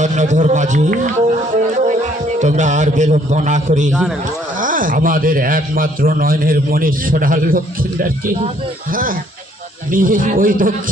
স্বর্ণধর মাঝি তোমরা আর বিলম্ব না করি। আমাদের একমাত্র নয়নের মনে সোনার লক্ষ্মীদারকে হ্যাঁ। ওই দক্ষিণ